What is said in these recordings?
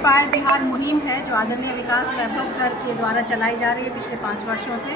Inspire Bihar मुहिम है जो आदरणीय विकास वैभव सर के द्वारा चलाई जा रही है पिछले 5 वर्षों से।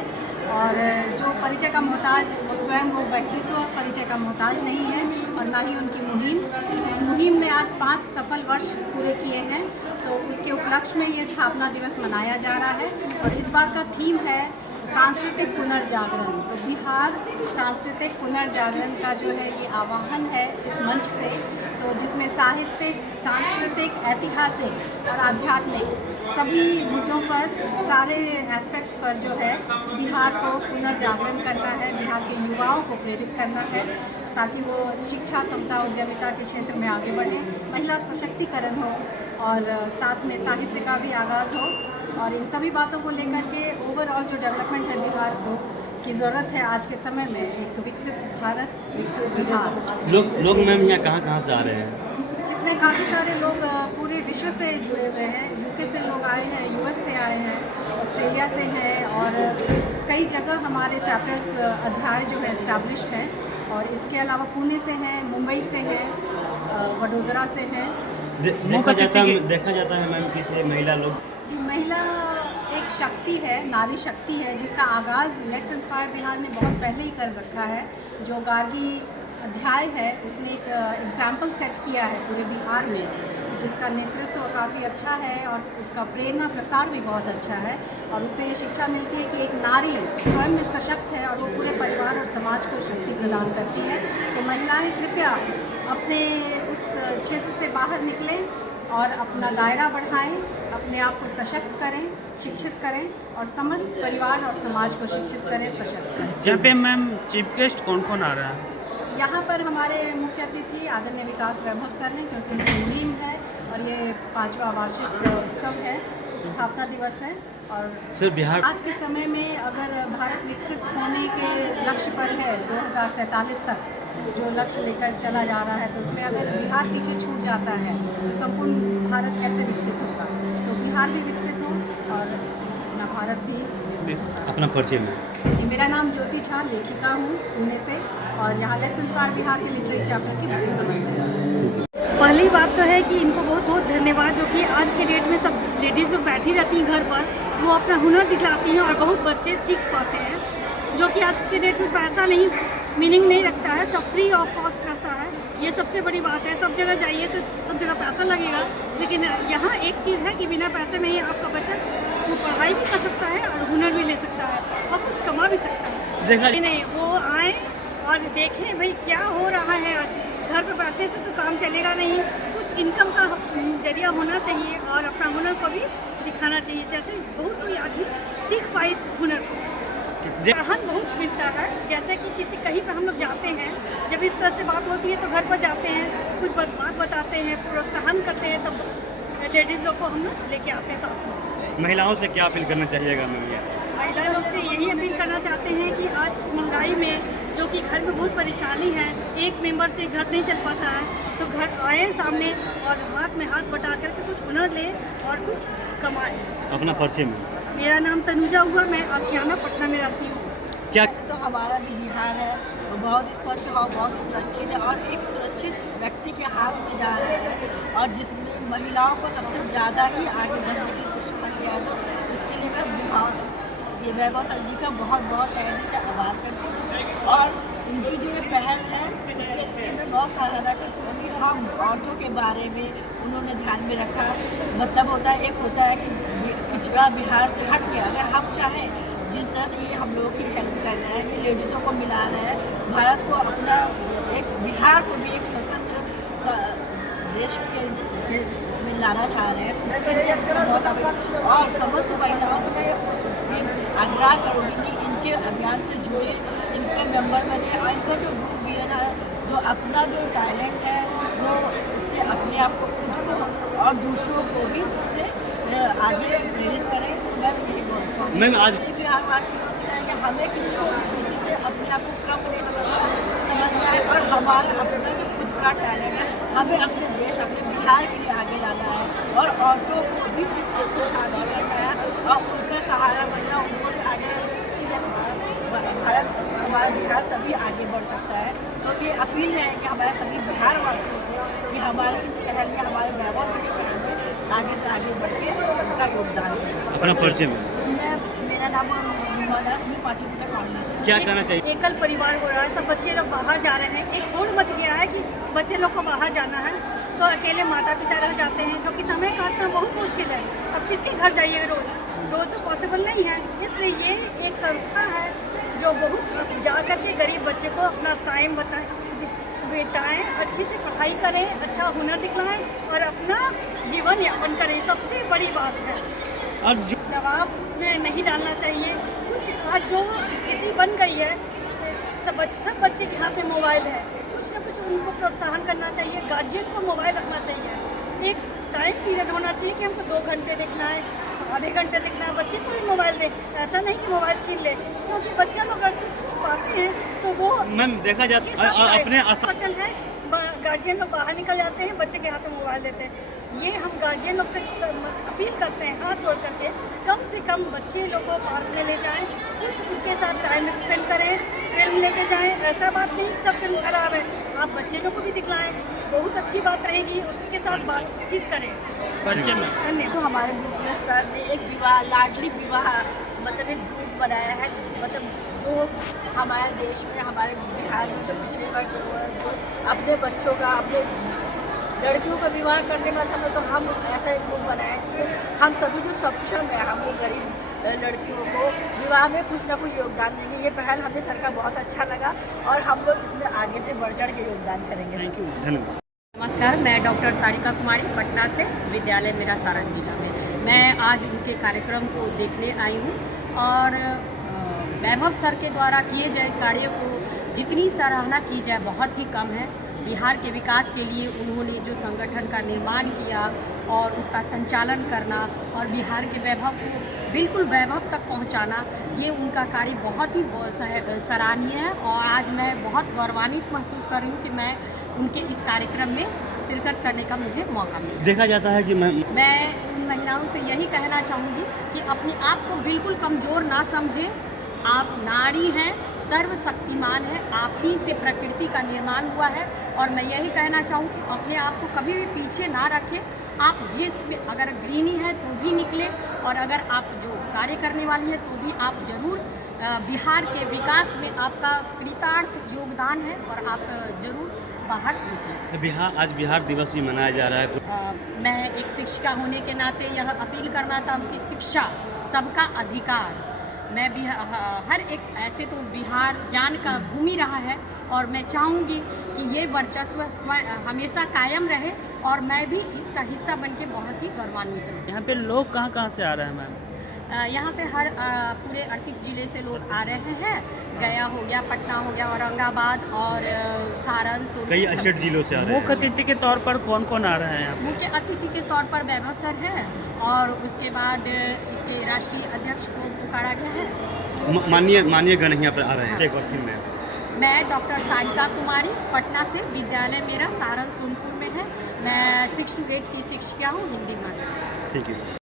और जो परिचय का मोहताज वो स्वयं वो व्यक्तित्व परिचय का मोहताज नहीं है और ना ही उनकी मुहिम। इस मुहिम ने आज 5 सफल वर्ष पूरे किए हैं, तो उसके उपलक्ष्य में ये स्थापना दिवस मनाया जा रहा है। और इस बार का थीम है सांस्कृतिक पुनर्जागरण। तो बिहार सांस्कृतिक पुनर्जागरण का जो है ये आह्वान है इस मंच से, तो जिसमें साहित्यिक, सांस्कृतिक, ऐतिहासिक और आध्यात्मिक सभी मुद्दों पर, सारे एस्पेक्ट्स पर जो है बिहार को पुनर्जागरण करना है, बिहार के युवाओं को प्रेरित करना है ताकि वो शिक्षा, समता, उद्यमिता के क्षेत्र में आगे बढ़ें, महिला सशक्तिकरण हो और साथ में साहित्य का भी आगाज़ हो। और इन सभी बातों को लेकर के ओवरऑल जो डेवलपमेंट है बिहार को की ज़रूरत है आज के समय में, एक विकसित भारत, विकसित बिहार। लोग मैम यहाँ कहाँ से आ रहे हैं? इसमें काफ़ी सारे लोग पूरे विश्व से जुड़े हुए हैं। यूके से लोग आए हैं, यूएस से आए हैं, ऑस्ट्रेलिया से हैं और कई जगह हमारे चैप्टर्स अध्याय जो है इस्टेब्लिश्ड हैं। और इसके अलावा पुणे से हैं, मुंबई से हैं, वडोदरा से हैं। देखा जाता है मैम किसी महिला लोग जी, महिला एक शक्ति है, नारी शक्ति है जिसका आगाज़ लेट्स इंस्पायर बिहार ने बहुत पहले ही कर रखा है। जो गार्गी अध्याय है उसने एक एग्जाम्पल सेट किया है पूरे बिहार में, जिसका नेतृत्व काफ़ी अच्छा है और उसका प्रेरणा प्रसार भी बहुत अच्छा है। और उससे ये शिक्षा मिलती है कि एक नारी स्वयं में सशक्त है और वो पूरे परिवार और समाज को शक्ति प्रदान करती है। तो महिलाएं कृपया अपने उस क्षेत्र से बाहर निकलें और अपना दायरा बढ़ाएं, अपने आप को सशक्त करें, शिक्षित करें और समस्त परिवार और समाज को शिक्षित करें, सशक्त करें। यहाँ पे मैम चीफ गेस्ट कौन कौन आ रहा है? यहाँ पर हमारे मुख्य अतिथि आदरणीय विकास वैभव सर हैं, क्योंकि उनकी मुहिम है और ये 5वां वार्षिक उत्सव है, स्थापना दिवस है। और सर बिहार आज के समय में अगर भारत विकसित होने के लक्ष्य पर है 2047 तक जो लक्ष्य लेकर चला जा रहा है, तो उसमें अगर बिहार पीछे छूट जाता है तो संपूर्ण भारत कैसे विकसित होगा। तो बिहार भी विकसित हो और अपना भारत भी विकसित हो। अपना परिचय में जी, मेरा नाम ज्योति झा, लेखिका हूँ पुणे से और यहाँ लेट्स इंस्पायर बिहार के लिटरेरी चैप्टर की मुख्य समन्वय। पहली बात तो है कि इनको बहुत बहुत धन्यवाद, जो कि आज के डेट में सब लेडीज़ लोग बैठी रहती हैं घर पर, वो अपना हुनर दिखलाती हैं और बहुत बच्चे सीख पाते हैं, जो कि आज के डेट में पैसा नहीं, मीनिंग नहीं रखता है, सब फ्री ऑफ कॉस्ट रहता है। ये सबसे बड़ी बात है। सब जगह जाइए तो सब जगह पैसा लगेगा, लेकिन यहाँ एक चीज़ है कि बिना पैसे में ही आपका बच्चा वो पढ़ाई भी कर सकता है और हुनर भी ले सकता है और कुछ कमा भी सकता है। नहीं, वो आए और देखें भाई क्या हो रहा है। आज घर पर बैठने से तो काम चलेगा नहीं, कुछ इनकम का जरिया होना चाहिए और अपना हुनर को भी दिखाना चाहिए, जैसे बहुत कोई आदमी सीख पाए इस हुनर को। प्रोत्साहन बहुत मिलता है, जैसे कि किसी कहीं पर हम लोग जाते हैं, जब इस तरह से बात होती है तो घर पर जाते हैं, कुछ बात बताते हैं, प्रोत्साहन करते हैं, तब लेडीज़ लोग को हम लोग लेके आते हैं साथ में। महिलाओं से क्या अपील करना चाहिएगा मैम? महिला लोग से यही अपील करना चाहते हैं कि आज महंगाई में, जो कि घर में बहुत परेशानी है, एक मेंबर से घर नहीं चल पाता है, तो घर आए सामने और हाथ में हाथ बटा करके कुछ हुनर ले और कुछ कमाए। अपना परिचय में मेरा नाम तनुजा हुआ, मैं आशियाना पटना में रहती हूँ। क्या तो हमारा जो बिहार है वो बहुत ही स्वच्छ और बहुत ही सुरक्षित है और एक सुरक्षित व्यक्ति के हाथ में जा रहा है, और जिसमें महिलाओं को सबसे ज़्यादा ही आगे बढ़ने की प्रोत्साहन किया है। तो उसके लिए मैं ये वैभव सर जी का बहुत बहुत तहे दिल से आभार करती हूँ और उनकी जो ये पहल है उसके लिए मैं बहुत सराहना करती हूँ कि हम औरतों के बारे में उन्होंने ध्यान में रखा। मतलब होता है, एक होता है कि पिछड़ा बिहार से हट के अगर हम चाहें, जिस तरह से ये हम लोगों की हेल्प कर रहे हैं, ये लेडीज़ों को मिला रहे हैं, भारत को अपना एक, बिहार को भी एक स्वतंत्र देश के उसमें लाना चाह रहे हैं, उसके लिए बहुत आभार। और समस्त महिलाओं से मैं आग्रह करूँगी कि इनके अभियान से जुड़े, इनके मेंबर बने और इनका जो ग्रुप भी है ना, जो अपना जो टैलेंट है वो उससे अपने आप को, खुद को और दूसरों को भी उससे आगे प्रेरित करें। मैं यही बोलता हूँ। मैम आज बिहारवासियों से है कि हमें किसी से अपने आप को कम नहीं समझना है और हमारा अपना जो खुद का टैलेंट है हमें अपने देश, अपने बिहार के लिए आगे लाना है और औरतों को भी इस चीज़ को शामिल करना है और उनका सहारा बनना, उनको भी आगे, इसीलिए भारत, हमारा बिहार तभी आगे बढ़ सकता है। तो ये अपील रहेगी हमारे सभी बिहार वासियों से कि हमारे इस पहल में, हमारे वैभव जी के पहल में आगे से आगे बढ़ के उनका योगदान करें। अपना परिचय में मेरा नाम दास न्यू पाटलिपुत्र कॉलोनी से। क्या कहना चाहिए? एकल परिवार हो रहा है, सब बच्चे लोग बाहर जा रहे हैं, एक होड़ मच गया है कि बच्चे लोग को बाहर जाना है तो अकेले माता पिता रह जाते हैं, जो कि समय काटना बहुत मुश्किल है। अब किसके घर जाइए रोज़ तो पॉसिबल नहीं है। इसलिए ये एक संस्था है जो बहुत जा कर के गरीब बच्चे को अपना टाइम बिताएं, अच्छे से पढ़ाई करें, अच्छा हुनर दिखलाएं और अपना जीवन यापन करें। सबसे बड़ी बात है और जो दबाव में नहीं डालना चाहिए। कुछ आज जो स्थिति बन गई है, सब बच्चे के हाथ में मोबाइल है, कुछ ना कुछ उनको प्रोत्साहन करना चाहिए। गार्जियन को मोबाइल रखना चाहिए, एक टाइम पीरियड होना चाहिए कि हमको 2 घंटे देखना है, आधे घंटे देखना है। बच्चे को भी मोबाइल दे, ऐसा नहीं कि मोबाइल छीन ले, क्योंकि बच्चा लोग अगर कुछ छुपाते हैं तो वो मैम देखा जाता है अपने 80% है गार्जियन लोग बाहर निकल जाते हैं, बच्चे के हाथ में मोबाइल देते हैं। ये हम गार्जियन लोग से अपील करते हैं हाथ जोड़ करके, कम से कम बच्चे लोग को पार्क में ले जाएं, कुछ उसके साथ टाइम स्पेंड करें, फिल्म लेके जाएं। ऐसा बात नहीं सब फिल्म खराब है, आप बच्चे लोग को भी दिखलाएं, बहुत अच्छी बात रहेगी, उसके साथ बातचीत करें। बच्चे में धन्यवाद। तो हमारे ग्रुप में सर ने एक विवाह लाडली विवाह मतलब एक ग्रुप बनाया है, मतलब जो हमारे देश में हमारे बिहार में जो पिछड़े वर्ग के लोग हैं, जो अपने बच्चों का अपने लड़कियों का विवाह करने में समय तो हम ऐसा एक ग्रुप बनाया है इसमें हम सभी जो सक्षम है, हम लोग गरीब लड़कियों को विवाह में कुछ ना कुछ योगदान देंगे। ये पहल हमें सर का बहुत अच्छा लगा और हम लोग इसमें आगे से बढ़ चढ़ के योगदान करेंगे। Thank you. धन्यवाद। नमस्कार, मैं डॉक्टर सारिका कुमारी पटना से, विद्यालय मेरा सारण जिला में। मैं आज उनके कार्यक्रम को देखने आई हूँ और वैभव सर के द्वारा किए गए कार्य को जितनी सराहना की जाए बहुत ही कम है। बिहार के विकास के लिए उन्होंने जो संगठन का निर्माण किया और उसका संचालन करना और बिहार के वैभव को बिल्कुल वैभव तक पहुंचाना, ये उनका कार्य बहुत ही सराहनीय है। और आज मैं बहुत गौरवान्वित महसूस कर रही हूँ कि मैं उनके इस कार्यक्रम में शिरकत करने का मुझे मौका मिला। देखा जाता है कि मैं उन महिलाओं से यही कहना चाहूँगी कि अपने आप को बिल्कुल कमज़ोर ना समझें। आप नारी हैं, सर्वशक्तिमान है, आप ही से प्रकृति का निर्माण हुआ है। और मैं यही कहना चाहूँ कि अपने आप को कभी भी पीछे ना रखें। आप जिसमें अगर गृहिणी है तो भी निकले और अगर आप जो कार्य करने वाली है तो भी आप ज़रूर बिहार के विकास में आपका कृतार्थ योगदान है और आप ज़रूर बाहर निकलें। आज बिहार दिवस भी मनाया जा रहा है। मैं एक शिक्षिका होने के नाते यह अपील करना था कि शिक्षा सबका अधिकार। मैं भी हर एक ऐसे तो बिहार ज्ञान का भूमि रहा है और मैं चाहूँगी कि ये वर्चस्व हमेशा कायम रहे और मैं भी इसका हिस्सा बन के बहुत ही गौरवान्वित हूँ। यहाँ पे लोग कहाँ से आ रहे हैं मैम? यहाँ से हर पूरे 38 जिले से लोग आ रहे हैं। गया हो गया, पटना हो गया, औरंगाबाद और सारण, सोनभद्र, कई 68 जिलों से आ रहे हैं। मुख्य अतिथि के तौर पर कौन कौन आ रहे हैं यहाँ? मुख्य अतिथि के तौर पर वैभव सर हैं और उसके बाद इसके राष्ट्रीय अध्यक्ष को पुकारा गया है। माननीय गण यहाँ पर आ रहे हैं। एक बार फिर मैं डॉक्टर सारिका कुमारी पटना से, विद्यालय मेरा सारण सोनपुर में है। मैं 6 to 8 की शिक्षिका हूँ, हिंदी माध्यम से। ठीक है।